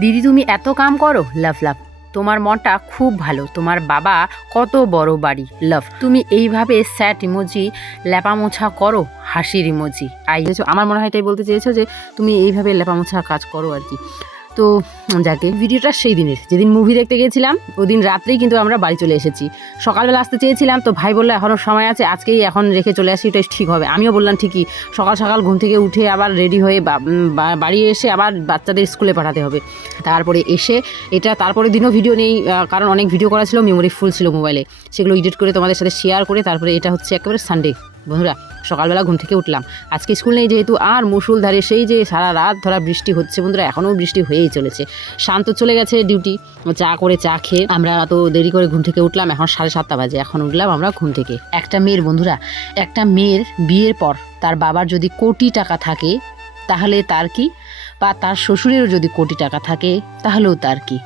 দিদি তুমি এত কাম করো, লাভ লাভ। তোমার মনটা খুব ভালো, তোমার বাবা কত বড় বাড়ি, লাভ। তুমি এইভাবে স্যাট ইমোজি, ল্যাপামোছা করো, হাসির ইমোজি। আই আমার মনে হয় তাই বলতে চেয়েছো যে তুমি এইভাবে ল্যাপামোছা কাজ করো আর কি। তো যাকে, ভিডিওটা সেই দিনের। যেদিন মুভি দেখতে গেছিলাম ওই দিন রাত্রেই কিন্তু আমরা বাড়ি চলে এসেছি। সকালবেলা আসতে চেয়েছিলাম, তো ভাই বলল এখনও সময় আছে, আজকেই এখন রেখে চলে আসি এটাই ঠিক হবে। আমিও বললাম, ঠিকই, সকাল সকাল ঘুম থেকে উঠে আবার রেডি হয়ে বাড়ি এসে আবার বাচ্চাদের স্কুলে পাঠাতে হবে। তারপরে এসে, এটা তারপরে দিনও ভিডিও নেই কারণ অনেক ভিডিও করা ছিল মেমোরি ফুল ছিল মোবাইলে সেগুলো এডিট করে তোমাদের সাথে শেয়ার করে, তারপরে এটা হচ্ছে একেবারে সানডে বন্ধুরা, সকালবেলা ঘুম থেকে উঠলাম। আজকে স্কুল নেই যেহেতু, আর মুসুলধারে সেই যে সারা রাত ধরা বৃষ্টি হচ্ছে বন্ধুরা, এখনও বৃষ্টি হয়েই চলেছে। শান্ত চলে গেছে ডিউটি, চা করে চা খেয়ে আমরা তো দেরি করে ঘুম থেকে উঠলাম, এখন সাড়ে সাতটা বাজে, এখন উঠলাম আমরা ঘুম থেকে। একটা মেয়ের বন্ধুরা, একটা মেয়ের বিয়ের পর তার বাবার যদি কোটি টাকা থাকে, তাহলে তার কি? বা তার শ্বশুরেরও যদি কোটি টাকা থাকে, তাহলেও তার কি?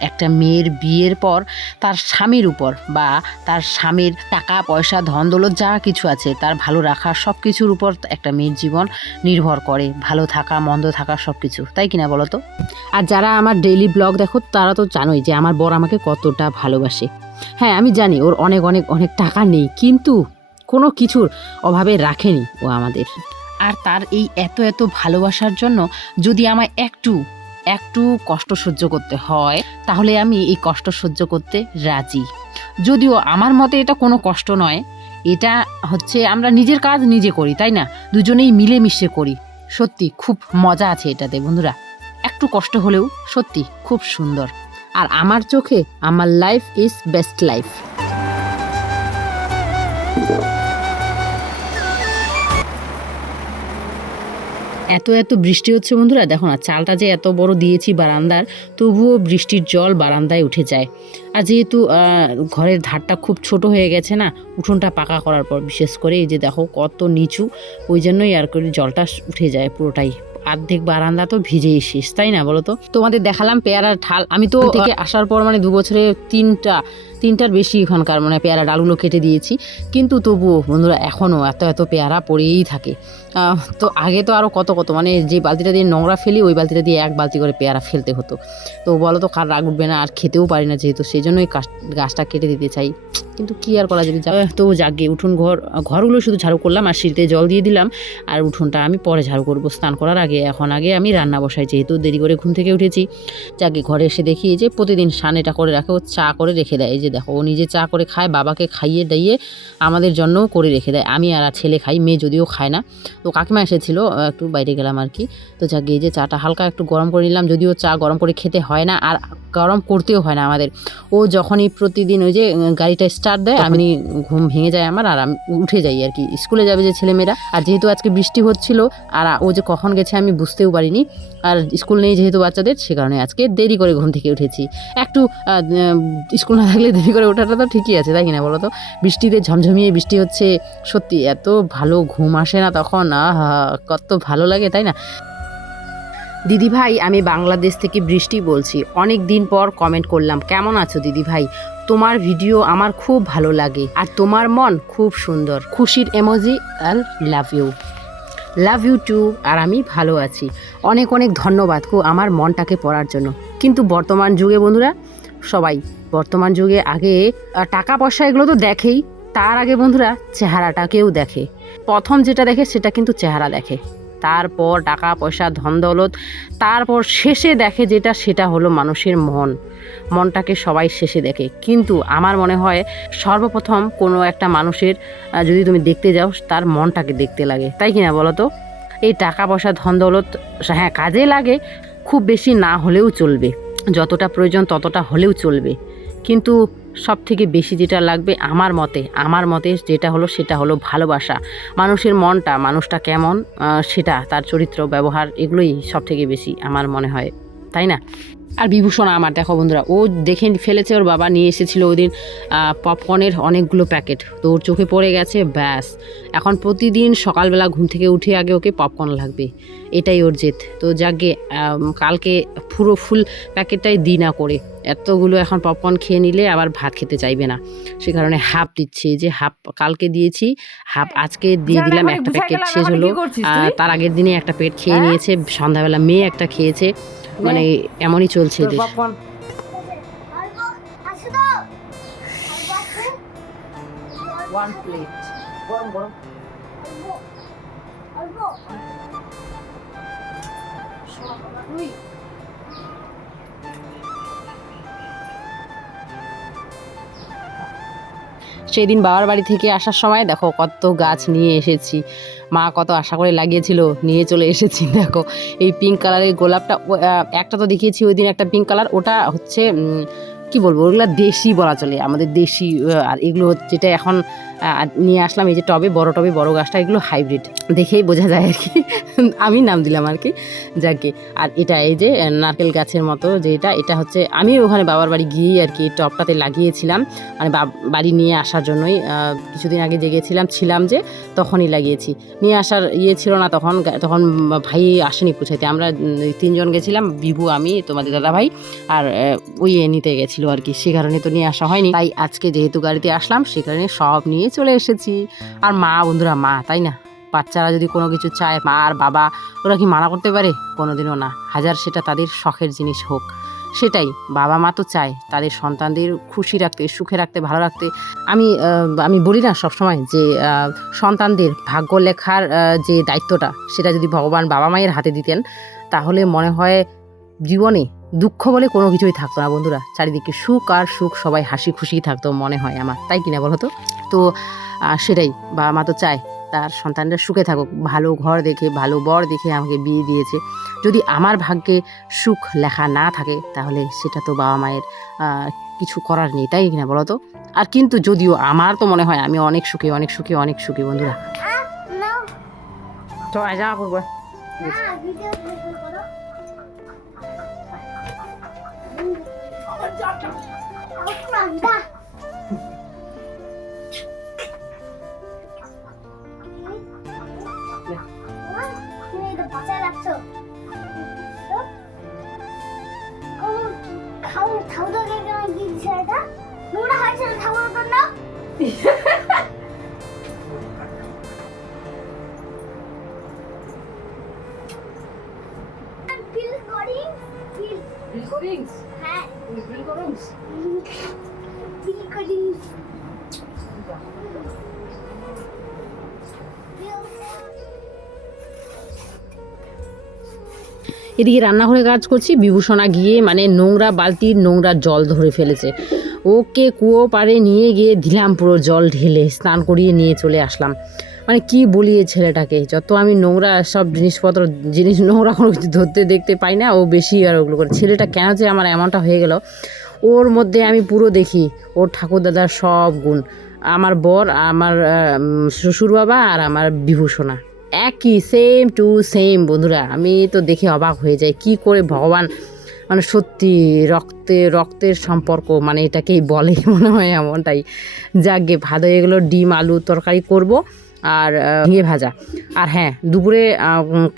একটা মেয়ের বিয়ের পর তার স্বামীর উপর বা তার স্বামীর টাকা, পয়সা, ধন, দৌলত যা কিছু আছে তার ভালো রাখা সব কিছুর উপর একটা মেয়ের জীবন নির্ভর করে। ভালো থাকা, মন্দ থাকা সব কিছু তাই কিনা বলো তো? আর যারা আমার ডেইলি ব্লগ দেখো তারা তো জানোই যে আমার বর আমাকে কতটা ভালোবাসে। হ্যাঁ আমি জানি ওর অনেক অনেক অনেক টাকা নেই কিন্তু কোনো কিছুর অভাবে রাখেনি ও আমাদের। আর তার এই এত এত ভালোবাসার জন্য যদি আমায় একটু একটু কষ্ট সহ্য করতে হয়, তাহলে আমি এই কষ্ট সহ্য করতে রাজি। যদিও আমার মতে এটা কোনো কষ্ট নয়, এটা হচ্ছে আমরা নিজের কাজ নিজে করি, তাই না? দুজনেই মিলেমিশে করি। সত্যি খুব মজা আছে এটাতে, বন্ধুরা। একটু কষ্ট হলেও সত্যি খুব সুন্দর। আর আমার চোখে আমার লাইফ ইজ বেস্ট লাইফ এত এত বৃষ্টি হচ্ছে বন্ধুরা। দেখো না চালটা যে এত বড় দিয়েছি বারান্দার তবুও বৃষ্টির জল বারান্দায় উঠে যায়। আর যেহেতু ঘরের ধারটা খুব ছোট হয়ে গেছে না উঠোনটা পাকা করার পর বিশেষ করে এই যে দেখো কত নিচু ওই জন্যই আর করে জলটা উঠে যায় পুরোটাই। অর্ধেক বারান্দা তো ভিজেই শেষ তাই না বলো তো? তোমাদের দেখালাম পেয়ারার ঠাল আমি তো থেকে আসার পর মানে দু বছরে তিনটা তিনটার বেশি এখানকার মানে পেয়ারা ডালগুলো কেটে দিয়েছি। কিন্তু তবুও বন্ধুরা এখনও এত এত পেয়ারা পড়েই থাকে। তো আগে তো আরও কত কত মানে যে বালতিটা দিয়ে নোংরা ফেলি, ওই বালতিটা দিয়ে এক বালতি করে পেয়ারা ফেলতে হতো। তো বলো তো কার রাগ উঠবে না, আর খেতেও পারি না যেহেতু সেই জন্যই গাছ- গাছটা কেটে দিতে চাই। কিন্তু কী আর করা যাবে? তো যাকে উঠোন ঘর, ঘরগুলো শুধু ঝাড়ু করলাম আর সিঁড়িতে জল দিয়ে দিলাম। আর উঠোনটা আমি পরে ঝাড়ু করব। স্নান করার আগে, এখন আগে আমি রান্না বসাই, যেহেতু দেরি করে ঘুম থেকে উঠেছি। যাকে ঘরে এসে দেখি যে প্রতিদিন সানেটা করে রাখে, ও চা করে রেখে দেয়। এই যে দেখো, ও নিজে চা করে খায়, বাবাকে খাইয়ে দাইয়ে আমাদের জন্যও করে রেখে দেয়। আমি আর ছেলে খাই, মেয়ে যদিও খায় না। তো কাকিমা এসেছিল একটু বাইরে গেলাম আর কি। তো যাকে এই যে চাটা হালকা একটু গরম করে নিলাম, যদিও চা গরম করে খেতে হয় না, আর গরম করতেও হয় না আমাদের। ও যখনই প্রতিদিন ওই যে গাড়িটা স্টার্ট দেয়, আমি ঘুম ভেঙে যায় আমার, আর আমি উঠে যাই আর কি। স্কুলে যাবে যে ছেলেমেয়েরা, আর যেহেতু আজকে বৃষ্টি হচ্ছিল, আর ও যে কখন গেছে আমি বুঝতেও পারিনি, আর স্কুল নেই যেহেতু বাচ্চাদের, সে কারণে আজকে দেরি করে ঘুম থেকে উঠেছি। একটু স্কুল না থাকলে দেরি করে ওঠাটা তো ঠিকই আছে, তাই কিনা বলো তো? বৃষ্টিতে ঝমঝমিয়ে বৃষ্টি হচ্ছে, সত্যি এত ভালো ঘুম আসে না তখন। আহা কত ভালো লাগে, তাই না? দিদি ভাই, আমি বাংলাদেশ থেকে বৃষ্টি বলছি। অনেক দিন পর কমেন্ট করলাম, কেমন আছো দিদি ভাই? তোমার ভিডিও আমার খুব ভালো লাগে, আর তোমার মন খুব সুন্দর। খুশির emoji R love you love you too আর আমি ভালো আছি। অনেক অনেক ধন্যবাদ কো আমার মনটাকে পড়ার জন্য। কিন্তু বর্তমান যুগে বন্ধুরা, সবাই, বর্তমান যুগে আগে টাকা পয়সা এগুলো তো দেখেই তার আগে বন্ধুরা চেহারাটাকেও দেখে। প্রথম যেটা দেখে সেটা কিন্তু চেহারা দেখে। তারপর টাকা, পয়সা, ধন, দৌলত, তারপর শেষে দেখে যেটা সেটা হলো মানুষের মন। মনটাকে সবাই শেষে দেখে। কিন্তু আমার মনে হয় সর্বপ্রথম কোনো একটা মানুষের যদি তুমি দেখতে যাও, তার মনটাকে দেখতে লাগে। তাই কিনা বলো তো? এই টাকা, পয়সা, ধন, দৌলত হ্যাঁ কাজে লাগে, খুব বেশি না হলেও চলবে। যতটা প্রয়োজন ততটা হলেও চলবে। কিন্তু সব থেকে বেশি যেটা লাগবে আমার মতে আমার মতে যেটা হলো সেটা হলো ভালোবাসা। মানুষের মনটা, মানুষটা কেমন সেটা, তার চরিত্র, ব্যবহার এগুলোই সব থেকে বেশি আমার মনে হয়। তাই না? আর বিভূষণ আমার, দেখো বন্ধুরা, ও দেখে ফেলেছে, ওর বাবা নিয়ে এসেছিল ওই দিন পপকর্নের অনেকগুলো প্যাকেট তো ওর চোখে পড়ে গেছে, ব্যাস। এখন প্রতিদিন সকালবেলা ঘুম থেকে উঠে আগে ওকে পপকর্ন লাগবে। এটাই ওর জেদ। তো যাকে কালকে পুরো ফুল প্যাকেটটাই দিই না করে। এতগুলো এখন পপকর্ন খেয়ে নিলে আবার ভাত খেতে চাইবে না। সে কারণে হাফ দিচ্ছি যে হাফ কালকে দিয়েছি হাফ আজকে দিয়ে দিলাম একটা প্যাকেট শেষ হলো। তার আগের দিনে একটা পেট খেয়ে হ্যাঁ? নিয়েছে সন্ধ্যাবেলা মেয়ে একটা খেয়েছে মানে এমনই চলছে এদের। ওয়ান প্লেট গরম গরম। সেদিন বাবার বাড়ি থেকে আসার সময় দেখো কত গাছ নিয়ে এসেছি। মা কত আশা করে লাগিয়েছিল, নিয়ে চলে এসেছি। দেখো, এই পিঙ্ক কালারের গোলাপটা একটা তো দেখিয়েছি ওই দিন একটা পিঙ্ক কালার ওটা হচ্ছে কি বলব, ওগুলো দেশি বলা চলে। আমাদের দেশি আর এগুলো যেটা এখন নিয়ে আসলাম, এই যে টবে, বড় টবে, বড় গাছটা, এগুলো হাইব্রিড দেখেই বোঝা যায় আর কি। আমি নাম দিলাম আর কি, যাকে। আর এটা এই যে নারকেল গাছের মতো যেটা, এটা হচ্ছে, আমি ওখানে বাবার বাড়ি গিয়েই আর কি টবটাতে লাগিয়েছিলাম। মানে বাড়ি নিয়ে আসার জন্যই কিছুদিন আগে যে গেছিলাম ছিলাম যে, তখনই লাগিয়েছি। নিয়ে আসার ইয়ে ছিল না তখন তখন ভাই আসেনি পুছাইতে। আমরা তিনজন গেছিলাম, বিভু, আমি, তোমাদের দাদা ভাই আর ওই এ নিতে গেছিল আর কি, সে কারণে তো নিয়ে আসা হয়নি। তাই আজকে যেহেতু গাড়িতে আসলাম, সে কারণে সব নিয়ে চলে এসেছি। আর মা, বন্ধুরা, মা, তাই না? বাচ্চারা যদি কোনো কিছু চায়, মা আর বাবা, ওরা কি মানা করতে পারে? কোনোদিনও না। হাজার সেটা তাদের শখের জিনিস হোক। সেটাই, বাবা মা তো চায় তাদের সন্তানদের খুশি রাখতে, সুখে রাখতে, ভালো রাখতে। আমি আমি বলি না সবসময় যে সন্তানদের ভাগ্য লেখার যে দায়িত্বটা, সেটা যদি ভগবান বাবা মায়ের হাতে দিতেন, তাহলে মনে হয় জীবনে দুঃখ বলে কোনো কিছুই থাকতো না বন্ধুরা। চারিদিকে সুখ আর সুখ সবাই হাসি খুশি থাকতো মনে হয় আমার। তাই কিনা বলো তো? তো সেটাই। বাবা মা তো চায় তার সন্তানরা সুখে থাকুক। ভালো ঘর দেখে ভালো বর দেখে আমাকে বিয়ে দিয়েছে। যদি আমার ভাগ্যে সুখ লেখা না থাকে তাহলে সেটা তো বাবা মায়ের কিছু করার নেই। তাই কিনা বলো তো? আর কিন্তু যদিও আমার তো মনে হয় আমি অনেক সুখী অনেক সুখী অনেক সুখী বন্ধুরা। তো 안다. 어? 근데 이거 맞아놨어. 어? 어? 가운 다우더기랑 이게 있어야 돼? 뭐라 하시는 다우더나? এদিকে রান্নাঘরে কাজ করছি। বিভূষণা গিয়ে মানে নোংরা বালতির নোংরা জল ধরে ফেলেছে। ওকে কুয়ো পাড়ে নিয়ে গিয়ে দিলাম, পুরো জল ঢেলে স্নান করিয়ে নিয়ে চলে আসলাম। মানে কি বলি ছেলেটাকে? যত আমি নোংরা সব জিনিসপত্র, জিনিস নোংরা কোনো কিছু ধরতে, দেখতে পাই না, ও বেশি আর ওগুলো করে। ছেলেটা কেন যে আমার এমনটা হয়ে গেল? ওর মধ্যে আমি পুরো দেখি। ওর ঠাকুর দাদার সব গুণ। আমার বর, আমার শ্বশুর বাবা আর আমার বিভূষণা। একই সেম টু সেম বন্ধুরা। আমি তো দেখে অবাক হয়ে যাই, কি করে ভগবান মানে সত্যি রক্তে, রক্তের সম্পর্ক মানে এটাকেই বলে, মনে হয় এমনটাই। যাকে ভালো এগুলো ডিম, আলু তরকারি করব। আর ঝিঙে ভাজা। আর হ্যাঁ দুপুরে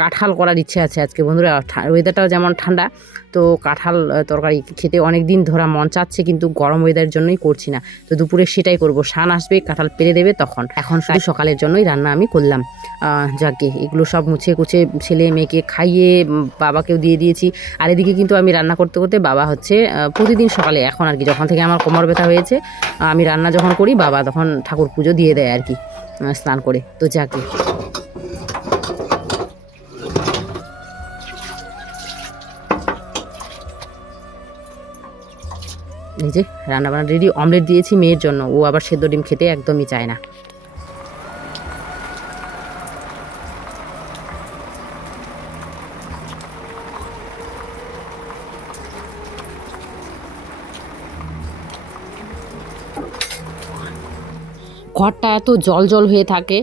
কাঁঠাল করার ইচ্ছে আছে আজকে বন্ধুরা। ওয়েদারটাও যেমন ঠান্ডা, তো কাঁঠাল তরকারি খেতে অনেক দিন ধরা মন চাচ্ছে কিন্তু গরম ওয়েদারের জন্যই করছি না। তো দুপুরে সেটাই করব। শান আসবে, কাঁঠাল পেরে দেবে তখন। এখন শুধু সকালের জন্যই রান্না আমি করলাম। যাকে, এগুলো সব মুছে কুছে ছেলে মেয়েকে খাইয়ে বাবাকেও দিয়ে দিয়েছি। আর এদিকে কিন্তু আমি রান্না করতে করতে বাবা হচ্ছে প্রতিদিন সকালে, এখন আর কি, যখন থেকে আমার কোমর ব্যথা হয়েছে, আমি রান্না যখন করি, বাবা তখন ঠাকুর পুজো দিয়ে দেয় আর কি। স্নান করে, তো যাকে এই যে, রান্নাবান্না রেডি অমলেট দিয়েছি মেয়ের জন্য, ও আবার সেদ্ধ ডিম খেতে একদমই চায় না। ঘরটা এত জল জল হয়ে থাকে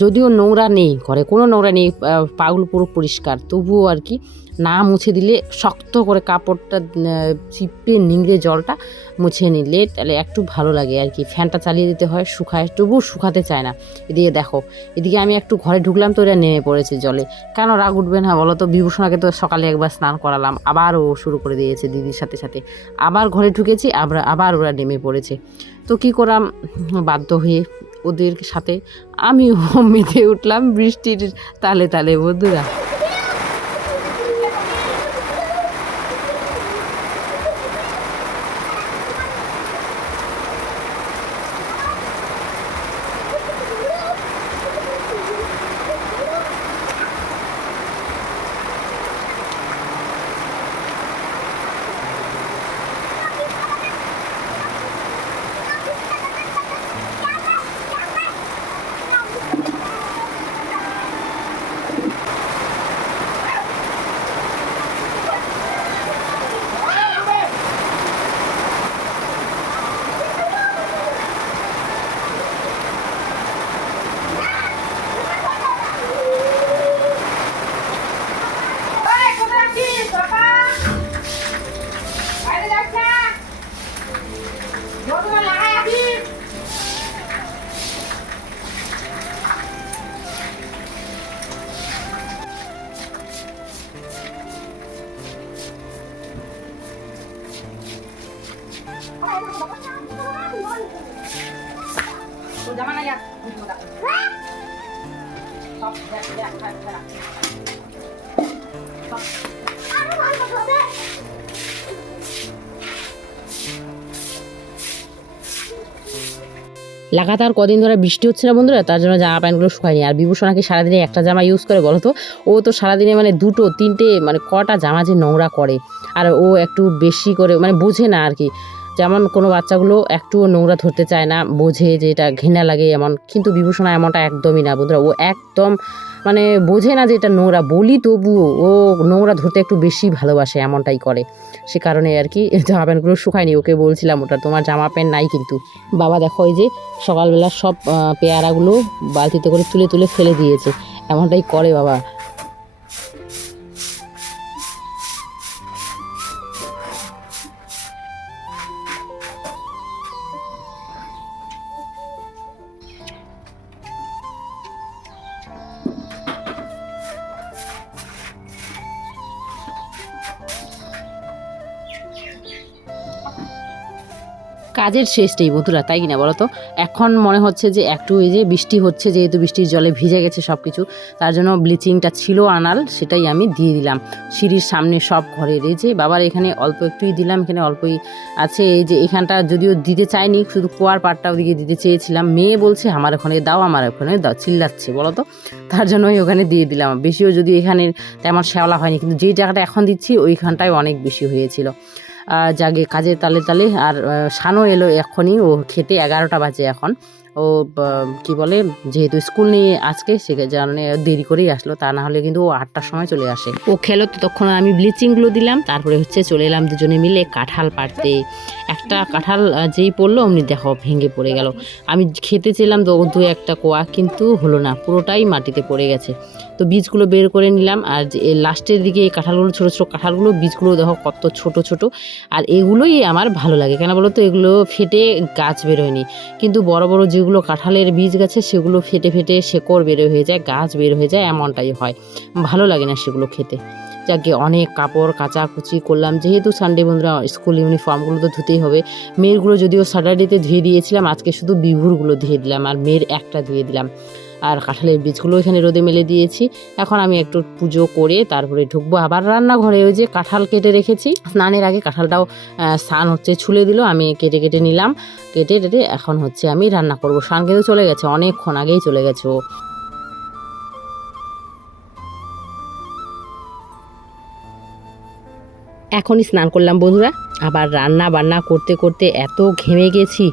যদিও নোংরা নেই ঘরে, কোনো নোংরা নেই পাগল পুরো পরিষ্কার, তবুও আর কি। না মুছে দিলে শক্ত করে কাপড়টা চিপে নিংড়ে জলটা মুছে নিলে তাহলে একটু ভালো লাগে আর কি। ফ্যানটা চালিয়ে দিতে হয়, শুকায় তবু শুকাতে চায় না। এদিকে দেখো, এদিকে আমি একটু ঘরে ঢুকলাম তো এরা নেমে পড়েছে জলে। কেন রাগ উঠবে না বলো তো? বিভূষণাকে তো সকালে একবার স্নান করালাম, আবার ও শুরু করে দিয়েছে দিদির সাথে সাথে। আবার ঘরে ঢুকেছি, আবার আবার ওরা নেমে পড়েছে। তো কি করলাম বাধ্য হয়ে ওদের সাথে আমিও মেতে উঠলাম বৃষ্টির তালে তালে, বন্ধুরা। লাগাতার কদিন ধরে বৃষ্টি হচ্ছে না বন্ধুরা, তার জন্য জামা প্যান্টগুলো শুকায়নি। আর বিভূষণাকে সারাদিনে একটা জামা ইউজ করে বলো তো? ও তো সারাদিনে মানে দুটো, তিনটে মানে কটা জামা যে নোংরা করে। আর ও একটু বেশি করে মানে বোঝে না আর কি। যেমন কোনো বাচ্চাগুলো একটুও নোংরা ধরতে চায় না, বোঝে যে এটা ঘৃণা লাগে এমন, কিন্তু বিভূষণা এমনটা একদমই না বন্ধুরা। ও একদম মানে বোঝে না যে এটা নোংরা, বলি তবুও ও নোংরা ধরতে একটু বেশি ভালোবাসে এমনটাই করে। সে কারণে আর কি জামা প্যান্টগুলো শুকায়নি, ওকে বলছিলাম ওটা তোমার জামা প্যান্ট নাই কিন্তু। বাবা দেখো ওই যে সকালবেলা সব পেয়ারাগুলো বালতিতে করে তুলে তুলে ফেলে দিয়েছে, এমনটাই করে বাবা। কাজের শেষটাই বন্ধুরা, তাই কিনা বলো তো? এখন মনে হচ্ছে যে একটু এই যে বৃষ্টি হচ্ছে, যেহেতু বৃষ্টির জলে ভিজে গেছে সব কিছু তার জন্য ব্লিচিংটা ছিল আনাল, সেটাই আমি দিয়ে দিলাম। সিঁড়ির সামনে সব ঘরের এই যে বাবার এখানে অল্প একটুই দিলাম, এখানে অল্পই আছে, এই যে এখানটা যদিও দিতে চাইনি, শুধু কুয়ার পাটটা ওদিকে দিতে চেয়েছিলাম। মেয়ে বলছে, আমার ওখানে দাও, আমার ওখানে দাও। চিল্লাচ্ছে, বলো তো? তার জন্যই ওখানে দিয়ে দিলাম। বেশিও যদি এখানে তেমন শ্যাওলা হয়নি, কিন্তু যেই জায়গাটা এখন দিচ্ছি, ওইখানটায় অনেক বেশি হয়েছিল। জাগে। কাজের তালে তালে আর শানও এলো এখনই ও খেতে এগারোটা বাজে এখন। ও কি বলে, যেহেতু স্কুল নিয়ে আজকে, সে জানে দেরি করেই আসলো, তা না হলে কিন্তু ও আটটার সময় চলে আসে। ও খেলো তো তখন আমি ব্লিচিংগুলো দিলাম, তারপরে হচ্ছে চলে এলাম দুজনে মিলে কাঁঠাল পাড়তে। একটা কাঁঠাল যেই পড়ল, অমনি দেখো ভেঙে পড়ে গেল। আমি খেতে চেলাম দু একটা কোয়া, কিন্তু হলো না, পুরোটাই মাটিতে পড়ে গেছে। তো বীজগুলো বের করে নিলাম, আর যে লাস্টের দিকে এই কাঁঠালগুলো, ছোটো ছোটো কাঁঠালগুলো, বীজগুলো দেখো কত ছোট ছোট। আর এগুলোই আমার ভালো লাগে। কেন বলো তো, এগুলো ফেটে গাছ বেরোয়নি কিন্তু বড় বড় যেগুলো কাঁঠালের বীজ গাছে, সেগুলো ফেটে ফেটে শেকড় বেরো হয়ে যায়, গাছ বের হয়ে যায়, এমনটাই হয়। ভালো লাগে না সেগুলো খেতে। যাকে অনেক কাপড়, কাচাকুচি করলাম, যেহেতু সানডে বন্ধুরা স্কুল ইউনিফর্মগুলো তো ধুতেই হবে। মেয়েরগুলো যদিও স্যাটারডেতে ধুয়ে দিয়েছিলাম, আজকে শুধু বিভুরগুলো ধুয়ে দিলাম, আর মেয়ের একটা ধুয়ে দিলাম। আর কাঁঠালের বীজগুলো এখানে রোদে মেলে দিয়েছি। এখন আমি একটু পুজো করে তারপরে ঢুকবো। আবার রান্নাঘরে ওই যে কাঁঠাল কেটে রেখেছি। স্নানের আগে কাঁঠালটাও স্নান হচ্ছে, ছুলে দিল। আমি কেটে কেটে নিলাম। কেটে টেটে এখন হচ্ছে আমি রান্না করব। স্নান কিন্তু চলে গেছে, অনেকক্ষণ আগেই চলে গেছে এখনই স্নান করলাম বন্ধুরা। আবার রান্না বান্না করতে করতে এত ঘেমে গেছি।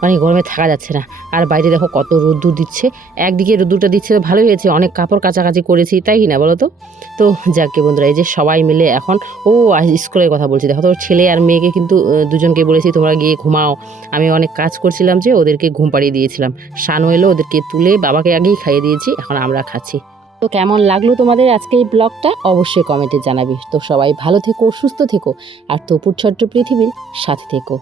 মানে গরমে থাকা যাচ্ছে না। আর বাইরে দেখো কত রোদ্দুর দিচ্ছে। একদিকে রোদ্দুরটা দিচ্ছে তো ভালোই হয়েছে, অনেক কাপড় কাছাকাছি করেছি, তাই কি না বলো তো? তো যাকে বন্ধুরা, এই যে সবাই মিলে এখন, ও স্কুলের কথা বলছি, দেখো তো ছেলে আর মেয়েকে কিন্তু দুজনকে বলেছি তোমরা গিয়ে ঘুমাও। আমি অনেক কাজ করছিলাম যে ওদেরকে ঘুম পাড়িয়ে দিয়েছিলাম। শানু এলো ওদেরকে তুলে বাবাকে আগেই খাইয়ে দিয়েছি, এখন আমরা খাচ্ছি। তো কেমন লাগল তোমাদের আজকে এই ব্লগটা? অবশ্যই কমেন্টে জানাবি। তো সবাই ভালো থেকো, সুস্থ থেকো, আর তপুর ছোট্ট পৃথিবীর সাথে থেকো।